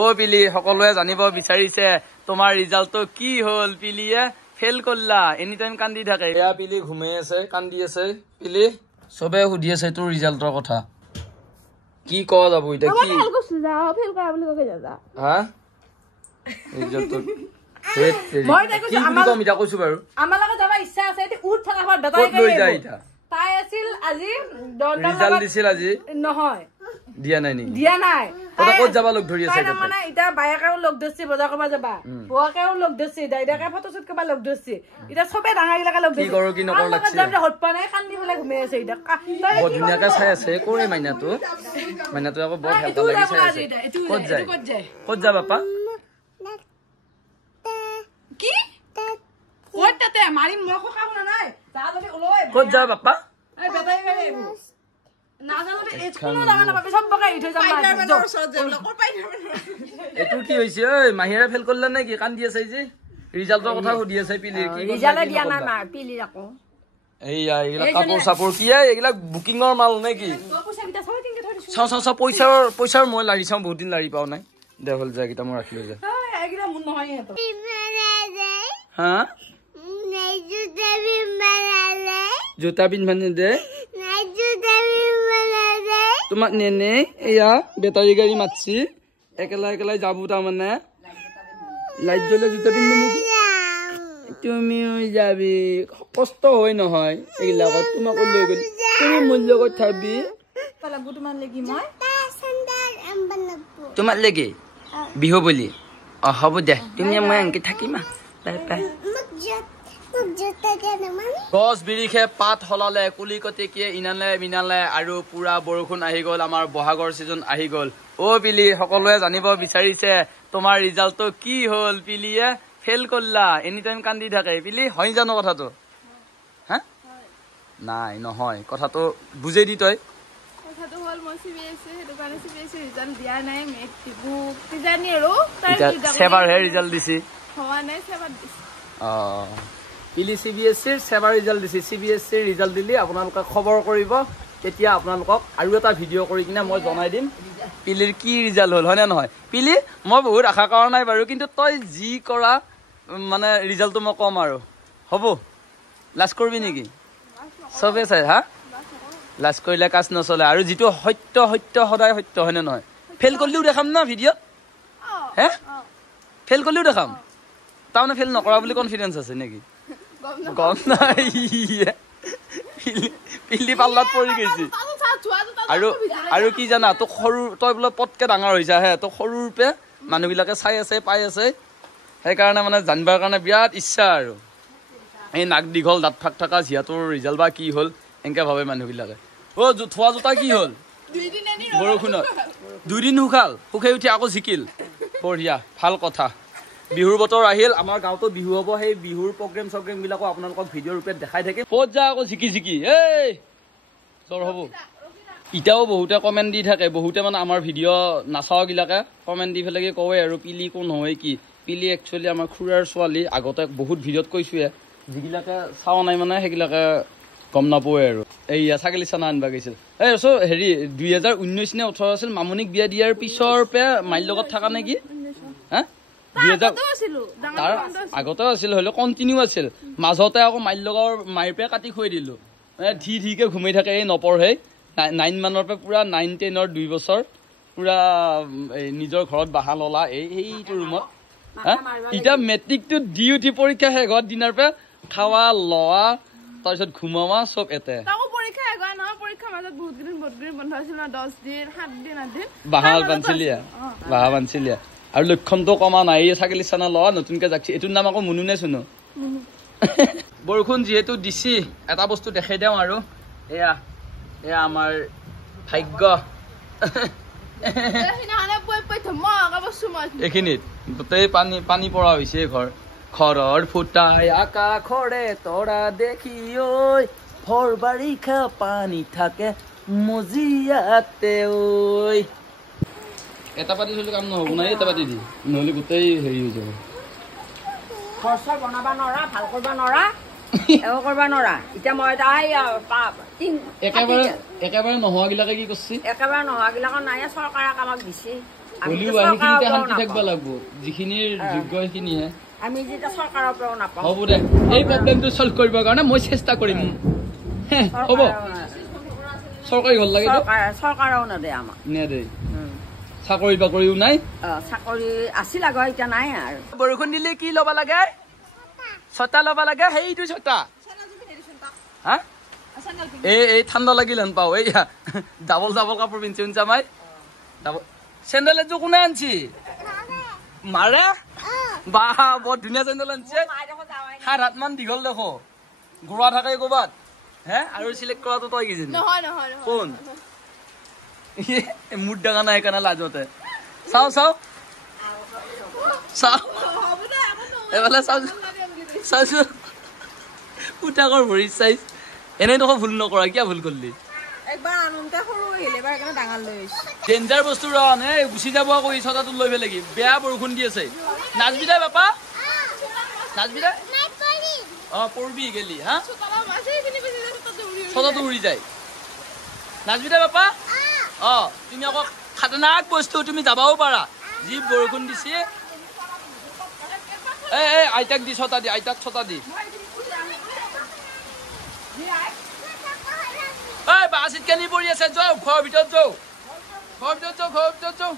ও পিলি সকলোৱে জানিব বিচাৰিছে তোমাৰ ৰিজাল্টটো কি হল পিলিয়ে ফেল করলা এনি টাইম কান্দি থাকে এয়া পিলি ঘুমাই আছে কান্দি আছে পিলি সবে সুধি আছে তোৰ ৰিজাল্টৰ কথা কি ক যাব এটা কি ফেল কৰছ যা ফেল কৰা বুলি কই যা হা ৰিজাল্ট মই দেখো আমি কৈছো বাৰু আমাৰ লগত যাব ইচ্ছা আছে এতি উঠ থাকা আমাৰ বেটাই গৈ তাই আছিল আজি ৰিজাল্ট দিছিল আজি নহয় দিয়া নাই নি দিয়া নাই ওটা কত যাবা লগ ধৰি আছে তাই মানে ইটা বায়াকাও লগ ধৰছি বজা কবা যাবা বুৱাকাও লগ ধৰছি দাইদাকে ফটোশুট কবা লগ ধৰছি ইটা সবে ডাঙা গিলাকা লগ ধৰছি কি কৰো কি নকৰ লাগছে যাম হটপা নাই কান্দি বলে ঘুমে আছে ইটা বহুত ধুনিয়াকে চাই আছে কোৰে মাইনাটো আকৌ বহুত হেলতা লাগি চাই আছে কত যা বাপা কি কততে মারি মখো খাব না নাই যা যদি ওলয় কত যা বাপা এই বেটাই গেলে না জানোতে এছকনো লাগা না বাপে সব বকাই উঠে যাম পাইটার ওচৰত যাম কৰ পাইটাৰ এটু কি হইছে ওই মাহিৰা ফেল কৰলা নাকি কান্দি আছে যে ৰিজাল্টৰ কথা সুধি আছে পিলিৰ কি ৰিজাল্ট দিয়া না মা পিলি ৰাখো এইয়া এগুলা কাপোৰ সাপোৰ কি এগুলা বুকিংৰ মাল নাকি পইচা কিটা সব কিনকে ধৰিছো চাও পইচাৰ মই লাগি চাও বহুত দিন লাগি পাও নাই দেহল যায় কিটা মই ৰাখিলো যা এগুলা মুন নহয় হেতো হা নাই জুতা বিন মানে দে নাই জুতা বিন মানে দে তোমাক নেনে এয়া বেটাৰী গাড়ী মাতছি একলা যাবো তা মানে লাইট জ্বলে জুতা বিন মানে তুমি যাবি কষ্ট হয় নহয় এগিলাকত তোমাক লৈ গলি তুমি মোৰ লগত থাকবি পালাগু তোমাৰ লাগি মই তোমাৰ লাগি বিহু বুলি হ'ব দে তুমি মই আনকি থাকিমা বাই বাই গছ বিৰিখে পাত হলালে কুলি কটিকিয়ে ইনালে মিনালে আৰু পুৰা বৰষুণ আহি গল আমাৰ বহাগৰ সিজন আহি গল ও পিলি সকলোৱে জানিব বিচাৰিছে তোমাৰ ৰিজাল্টটো কি হল পিলিয়ে ফেল করলা এনি টাইম কান্দি থাকে পিলি হয় জানো কথাটো হা নাই নহয় কথাটো বুঝে দি তই কথাটো হল মই সিবিএসসি হেতু কাৰণে সিবিএসসি ৰিজাল্ট দিয়া নাই মেট্ৰিকু কি জানি আৰু তাই সেবাৰ হে ৰিজাল্ট দিছি হোৱা নাই সেবাৰ দিছি পিলি সিবিএসসিৰ সেবাৰ ৰিজাল্ট দিছি সিবিএসসিৰ ৰিজাল্ট দিলি আপোনালোকে খবৰ কৰিব তেতিয়া আপোনালোকক আৰু এটা ভিডিও কৰি কিনা মই জনাই দিম পিলিৰ কি ৰিজাল্ট হল হয় না নহয় পিলি মই বহুত আশা কৰা নাই বাৰু কিন্তু তই যি কৰা মানে ৰিজাল্টটো মই কম আৰু হ'ব লাজ কৰবি নেকি সবে চাই হা লাজ কৰিলে কাজ নচলে আৰু যিটো সত্য সদায় সত্য হয় না নহয় ফেল কৰিলেও দেখাম না ভিডিঅ'ত হে ফেল কৰিলেও দেখাম তাৰমানে ফেল নকৰা বুলি কনফিডেন্স আছে নেকি গম নাই পিলি পাল্লাত পৰি গৈছি আৰু কি জানা তোক সৰু তই বোলে পটকে ডাঙৰ হৈছা হে তোক সৰুৰ পে মানুহবিলাকে চাই আছে পাই আছে সেইকাৰণে মানে জানিবৰ কাৰণে বিৰাট ইচ্ছা আৰু এই নাক দীঘল দাঁত ফাক থকা জিয়াটোৰ ৰিজাল্ট বা কি হ'ল এনেকে ভাবে মানুহবিলাকে থোৱা জোতা কি হ'ল বৰষুণত 2 দিন শুকাই উঠি আকৌ জিকিল বঢ়িয়া ভাল কথা বিহুৰ বতৰ আহিল আমাৰ গাঁৱতো বিহু হ'ব সেই বিহুৰ প্ৰগ্ৰেম বিলাকো আপোনালোকক ভিডিঅ' ৰূপে দেখাই থাকে ক'ত যা আকৌ জিকি এই জ্বৰ হ'ব ইটাও বহুতে কমেণ্ট দি থাকে বহুতে মানে আমাৰ ভিডিঅ' নাচাওগিলাকে কমেণ্ট দি পেলাই কয় আৰু পিলি কোন হয় কি পিলি একচুৱেলি আমাৰ খুৰাৰ ছোৱালী আগতে বহুত ভিডিঅ'ত কৈছোৱে যিগিলাকে চাৱা নাই মানে সেইগিলাকে গম নাপোৱে আৰু এইয়া ছাগলী চানা আনবা গৈছিল এই হেৰি 2019 নে 18 আছিল মামনিক বিয়া দিয়াৰ পিছৰ পে মাইৰ লগত থকা নেকি হা 2000 তাৰ আগতে আছিল হলে কন্টিনিউ আছিল মাজতে আকৌ মাইৰ লগৰ মাইৰ পে কাটি খুৱাই দিলো ধিকে ঘুমাই থাকে এই নপঢ়ে 9 মানৰ পে পুৰা 9 10ৰ 2 বছৰ পুৰা নিজৰ ঘৰত বাহা ললা এইটো ৰুমত ইটা মেট্ৰিকটো দি উঠি পৰীক্ষা শেষ হোৱাৰ দিনৰ পে খাৱা লোৱা তাৰপিছত ঘুমাৱা সব এতে তাকো পৰীক্ষা শেষ হোৱা নহয় পৰীক্ষা মাজত বহুত দিন বন্ধ আছিল 10 দিন 7 দিন আদিন বাহা বানচিলিয়া আৰু লক্ষণটো কমা নাই ছাগলী চানা লোৱা নতুনকে যাচ্ছি এইটোৰ নাম আকৌ মুনু নে চুনু বৰষুণ যিহেতু দিছি এটা বস্তু দেখাই দিওঁ আৰু এয়া আমাৰ ভাগ্য এইখিনিত গোটেই পানী পৰা হৈছে ঘৰৰ ফুটাই আকাশৰে তৰা দেখি ঐ ভৰ বাৰিষা পানী থাকে মজিয়াতে ঐ এটা পাতি চলি কাম নহ'ব নাই এটা পাতি দি নহ'লে গোটেই হেৰি হৈ যাব খৰচা বনাবা নৰা ভাল কৰবা নৰা এও কৰবা নৰা এতিয়া মই একেবাৰে নোহোৱাগিলাকে কি কৰিছে একেবাৰে নোহোৱাগিলাকৰ নাই চৰকাৰে কামক দিছে হলিও সেইখিনিতে শান্তি থাকিব লাগিব যিখিনিৰ যোগ্য সেইখিনিহে আমি যেটা সৰকাৰেৰ উপৰেও নাপাও হ'ব দে এই প্ৰব্লেমটো সলভ কৰিবৰ কাৰণে মই চেষ্টা কৰিম হ'ব চৰকাৰী ঘৰ লাগে সৰকাৰেও নেদে আমাক নেদে চাকৰি বাকৰিও নাই চাকৰি আছিল আগৰ এতিয়া নাই আৰু বৰষুণ দিলে কি ল'ব লাগে ছটা ল'ব লাগে সেইটো ছটা হা এই ঠাণ্ডা লাগিল হেন পাওঁ এইয়া ডাবল ডাবল কাপোৰ পিন্ধি শুনছা মাই চেণ্ডেল এযোৰ কোনে আনছি মাৰে বাহ বৰ ধুনীয়া চেণ্ডেল আনছে 7 হাত মান দীঘল দেখো ঘূৰা থাকে ক'ৰবাত হে আৰু চিলেক্ট কৰাটো তই কিজিনি কোন মুড ডাঙা নাই সেইকাৰণে লাজতে চাওঁ চাওঁ চাওঁ এফালে চাওঁচোন পুতাকৰ ভৰিত চাইছ এনেই দেখো ভুল নকৰা কিয় ভুল কৰিলি ডেঞ্জাৰ বস্তু ৰন এই গুচি যাব আকৌ এই ছটাটো লৈ পেলাই কি বেয়া বৰষুণ দি আছে নাচবি দে বাপা নাচবি দে পৰবি গেলি হা ছটাটো উৰি যায় নাচবি দে বাপা তুমি আকৌ খাতৰনাক বস্তু তুমি যাবাও পাৰা যি বৰষুণ দিছে এই আইতাক দি ছটা দি আইতাক ছটা দি এই বাছিত কেনি পৰি আছে যাওঁ ঘৰৰ ভিতৰত যাওঁ